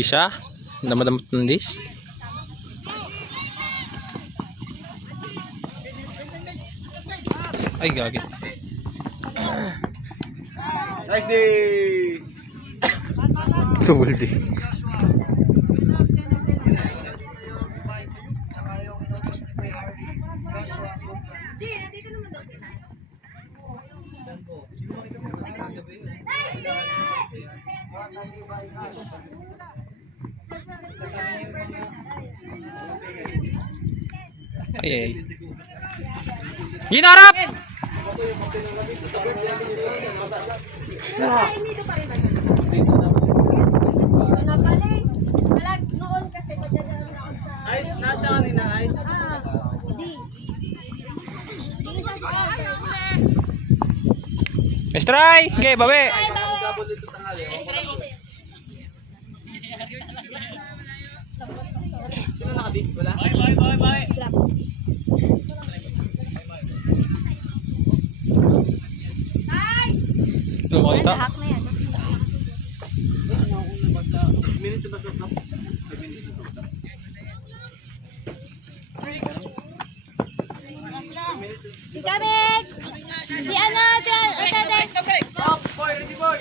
Bisa, damat-damat nandis. Ay, gagit. Nice day! Suldi. Ay, ay. Ginarap! Nabalik. Malag noon kasi magdadaan ako sa... Ice, nasa kanina ice. Hindi. Estray! Okay, babe! Sino nakabit? Wala? Lumakita. Hack na yan. Minutes ba sa top? 5 minutes sa top. Si Kamig! Si ano? Stop! Boy! Ready boy!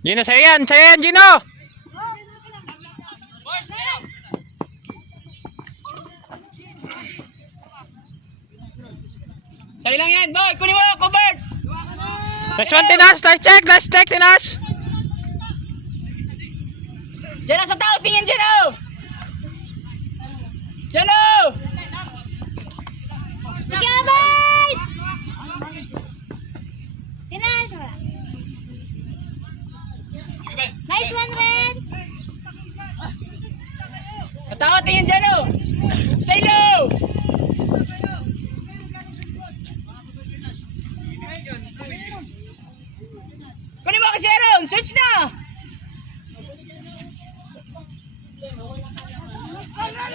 Gino, sayan! Sayan, Gino! Sa'yo lang yan, boy! Kunin mo! Covered! Nice one, Tinas! Nice check! Nice check, Tinas! Diyan sa tao! Tingin dyan o! Dyan o! Si Kamig! Tinas! Nice one, Red! Sa tao! Tingin dyan o! Stay low! Kunin mo kasi Aaron! Search na!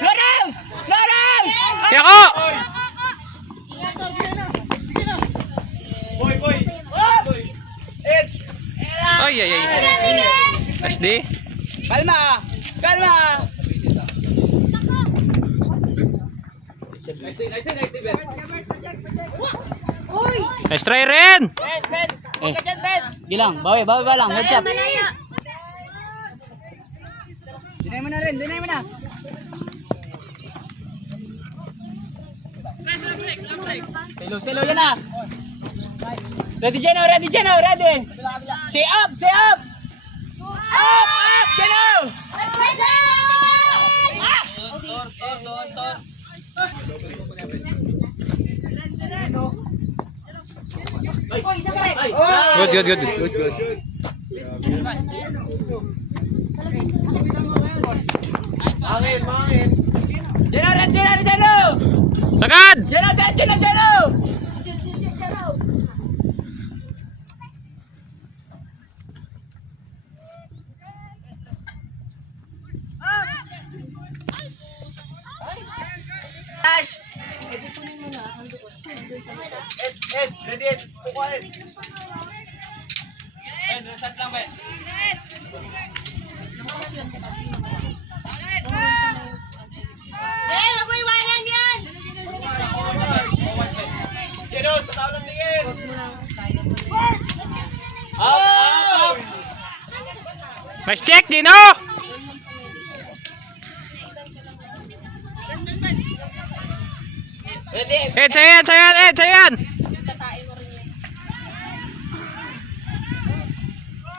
Loraus! Loraus! Kaya ko! Boy! Boy! Boy! Ay, ay, ay. Nice day. Kalma! Kalma! Nice day! Nice day! Nice day, Ben! Uy! Nice try rin! Ben! Ben! Huwag ka dyan, Ben! Gilang! Bawi! Bawi ba lang! Heads up! Malaya! Dinay mo na rin! Dinay mo na! Selo! Selo! Yan na! Ready Jeno! Ready Jeno! Ready! Say up! Say up! Up! Up! Jeno! Ay! Good, good, good. Good, good. Mangin! Mangin! Jeno! Ready Jeno! Jeno! Sagad! Jeno! Jeno! Jeno! Ash! Ed! Ready Ed! Kukuha Ed! Ben, nasat lang, Ben. Jeno! Sa tao ng tingin! Up! Up! Nice check, Gino! Ready? Ed, sayan, sayan, Ed, sayan!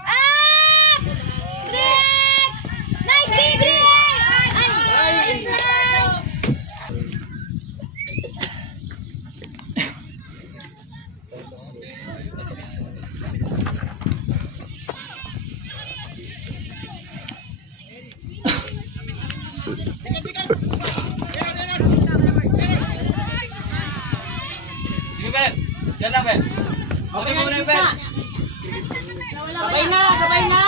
Up! Rex! Nice day, Rex! Nice day! Sige, Ben. Diyan lang, Ben. Okay muna, Ben. Sabay na! Sabay na!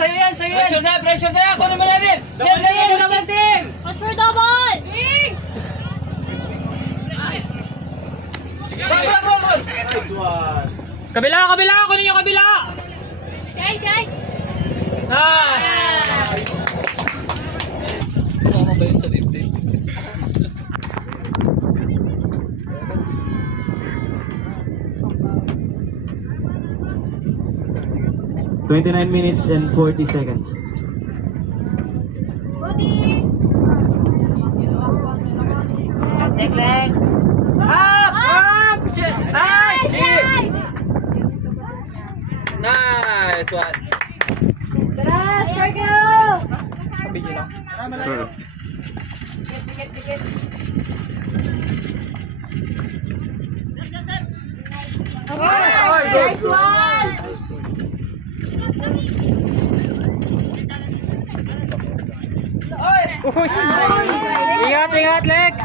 sa'yo yan, sa'yo yan. Pressure na yan. Kunin mo na din. Double team. Watch for double! Swing! Nice one. Kabila. Kunin yung kabila. Guys, guys! Nice. Ano ba yun sa dibdib? minutes and 40 seconds. Goodie! Check legs. Up! Nice! Guys! Nice one. Tara, circle! Kabigyan lang. Nice one! Ingat, Lek.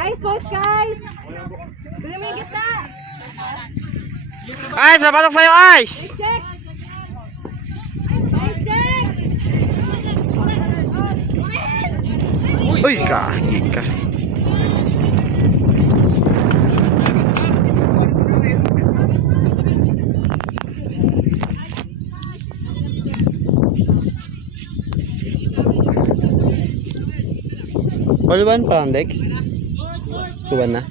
Ice coach, guys! Bigyan mo yung gitna! Ice, napasok sa'yo, Ice! Check! Ice check! Uy, kahit ka. All one pa ang Dex? 2-1 na.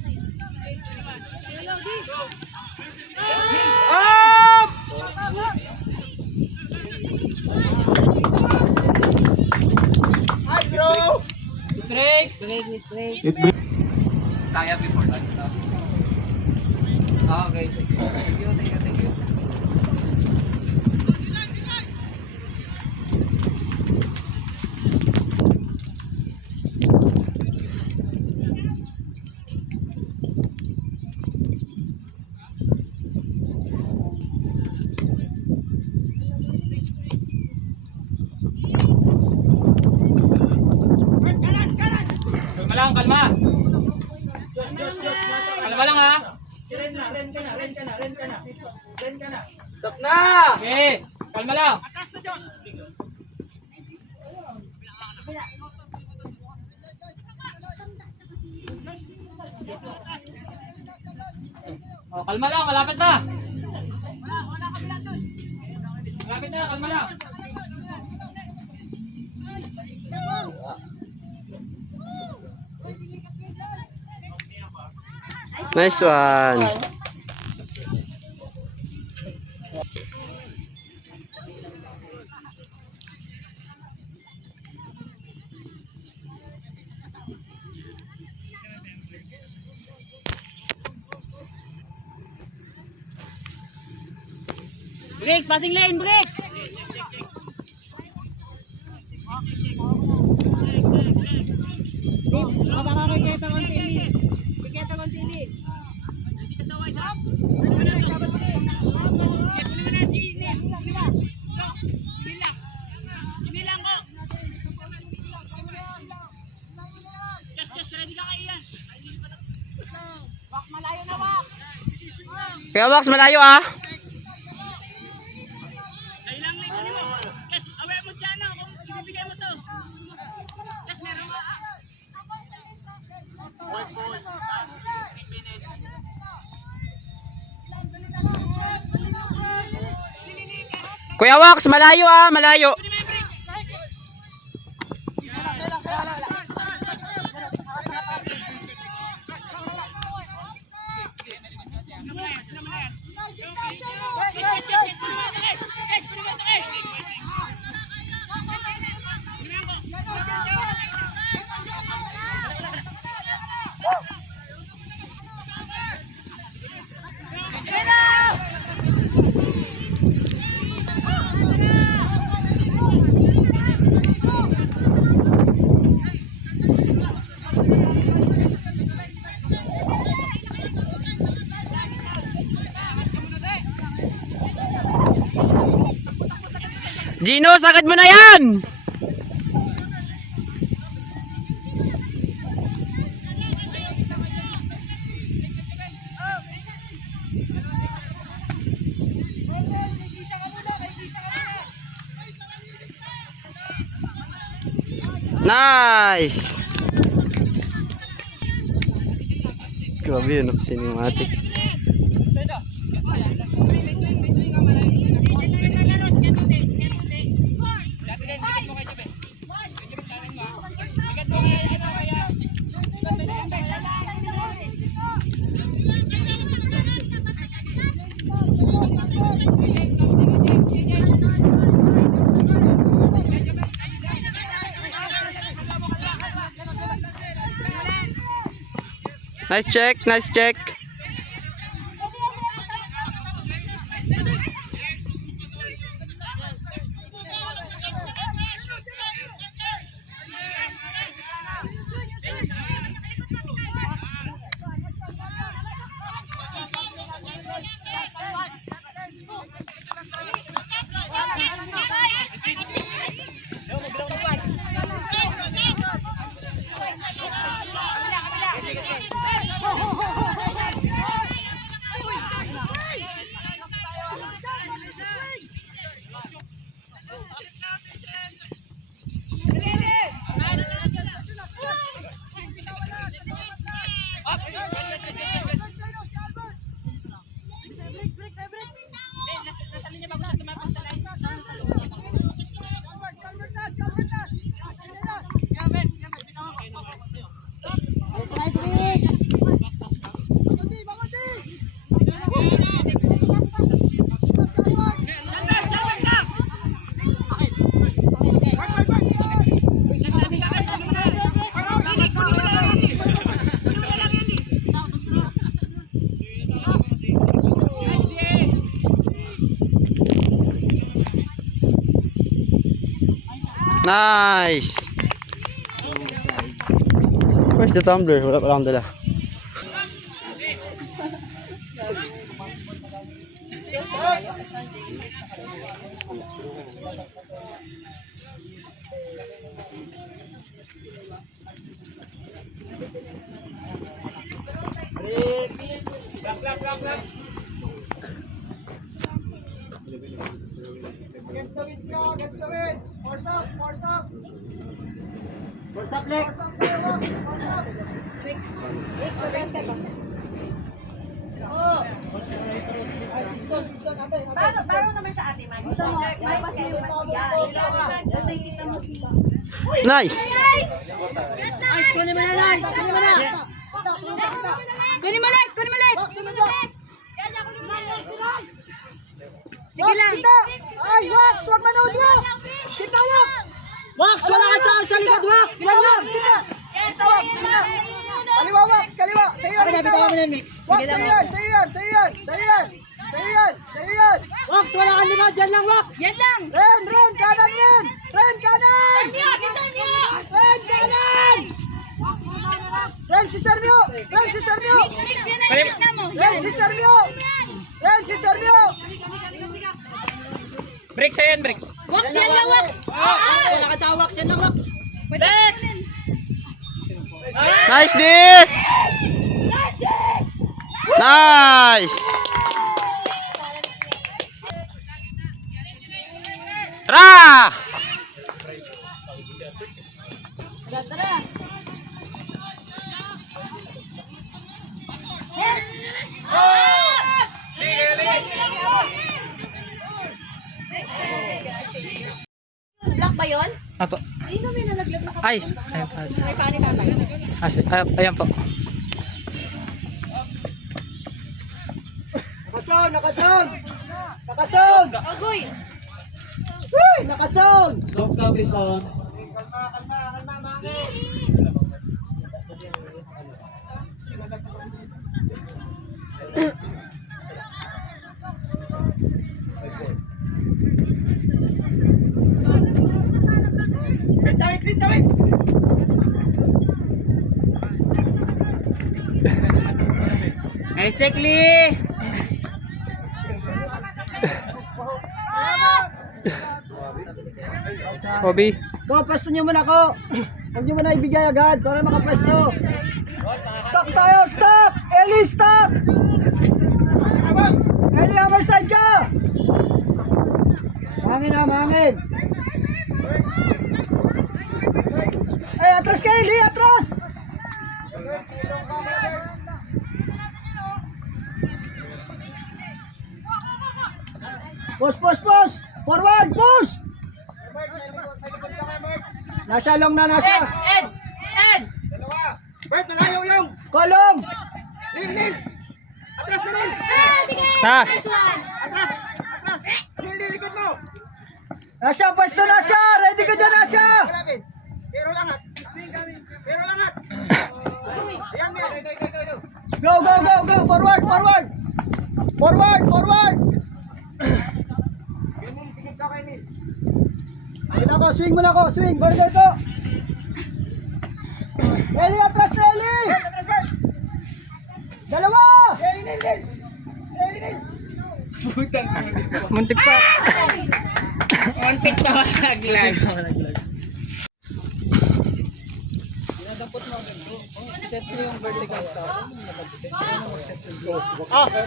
Up! Break. Kaya before lunch na. Okay, thank you. Kalma. Kalma lang ha. Ren ka na. Stop na. Okay, kalma lang. Oh, kalma lang, malapit na. Kalma lang. Nice one. Breaks, passing lane, breaks. Kaya Wax, malayo ah. Kuya Wax, malayo ah, malayo. Gino, sagad mo na yan! Nice! Grabe yun, cinematic. Nice check, nice check. Nice! Where's the tumbler? Wala pa akong dala. Against the wind, Sika. Against the wind. Force up, force up. Force up, Lex. Force up. Piston, ate. Paano naman siya ate, man? Ito mo, may Nice! Kunin mo lang! Sige lang. Ay, Wax! Huwag manood, Wax! Kita, Wax! Wax! Wala ka dyan sa likod, Wax! Yan, Wax! Kita! Sa Wax! Kita! Kaliwa, Wax! Kaliwa! Sa'yo yan! Kita, Wax! Wax! Sa'yo yan! Sa'yo yan! Sa'yo yan! Sa'yo yan! Sa'yo yan! Sa'yo yan! Wax! Wala ka likod! Yan lang, Wax! Yan lang! Ren! Ren! Kanan yan! Ren! Kanan! Ren! Kanan! Ren! Si Sergio! Ren! Si Sergio! Mix yan ang hit na mo! Ren! Si Sergio! Ren! Si Sergio! Bricks ayan, bricks. Wax yan lang, wax! Wala ka dyan, Wax! Yan lang, Wax! Lex! Nice, D! Nice! Tara! Tara! Black ba yun? Apo. Ayun na may nalaglag na Ay, ayan pa. May pari tatay. Ayan po. Nakasound! Nakasound! Nakasound! Agoy! Uy! Nakasound! Soft cup is on. Nice check, Lee! Bobby. Go, pwesto nyo muna ako. Huwag nyo muna ibigay agad para makapwesto. Stop tayo! Stop! Eli, stop! Eli, hammer side ka! Mahangin na, mahangin. Ay, atras kayo, Lee, atras! Push, push, push! Forward, push! Nasa long na, nasa. Ed! Ed! Bert, nalayo yung. Kolong! Lil, Lil! Atras na rin! Ha. Lil, Lil, likod mo! Nasya, pwesto Nasya! Ready ka dyan, Nasya! Pero langat! Pero langat! Go, go, go, go! Forward, forward! Forward, forward! Ayun ako, swing mo na ako, swing! Burger ko! Eli, atras na Eli! Dalawa! Muntik pa. Muntik pa malaglag. Set mo yung vertical stop.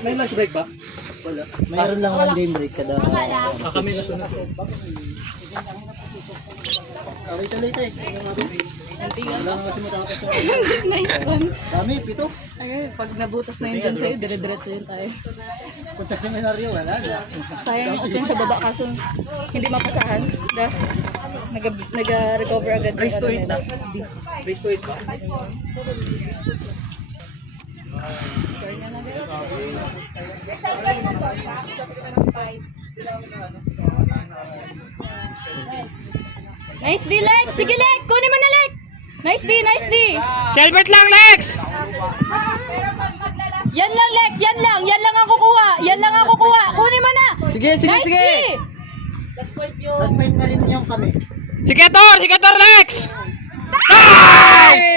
May lunch break ba? Mayroon lang one game break kada. Kami na sunod. Kaway tuloy tayo. Wala na kasi matapos. Nice one. Dami, pito. Ay, pag nabutas na yun dyan sa'yo, dire-diretso yun tayo. Kung sa seminaryo, wala. Sayang yung sa baba kaso hindi mapasahan. Nag-recover agad. Race to it na. Race to it ba? Nice D, Lex! Sige, Lex! Kunin mo na, Lex! Nice D, nice D! Selbert lang, Lex! Yan lang, Lex! Yan lang! Yan lang ang kukuha! Yan lang ang kukuha! Kunin mo na! Sige, sige, Nice sige. D! Last point pa rin yung kami. Sikator, Lex! Nice!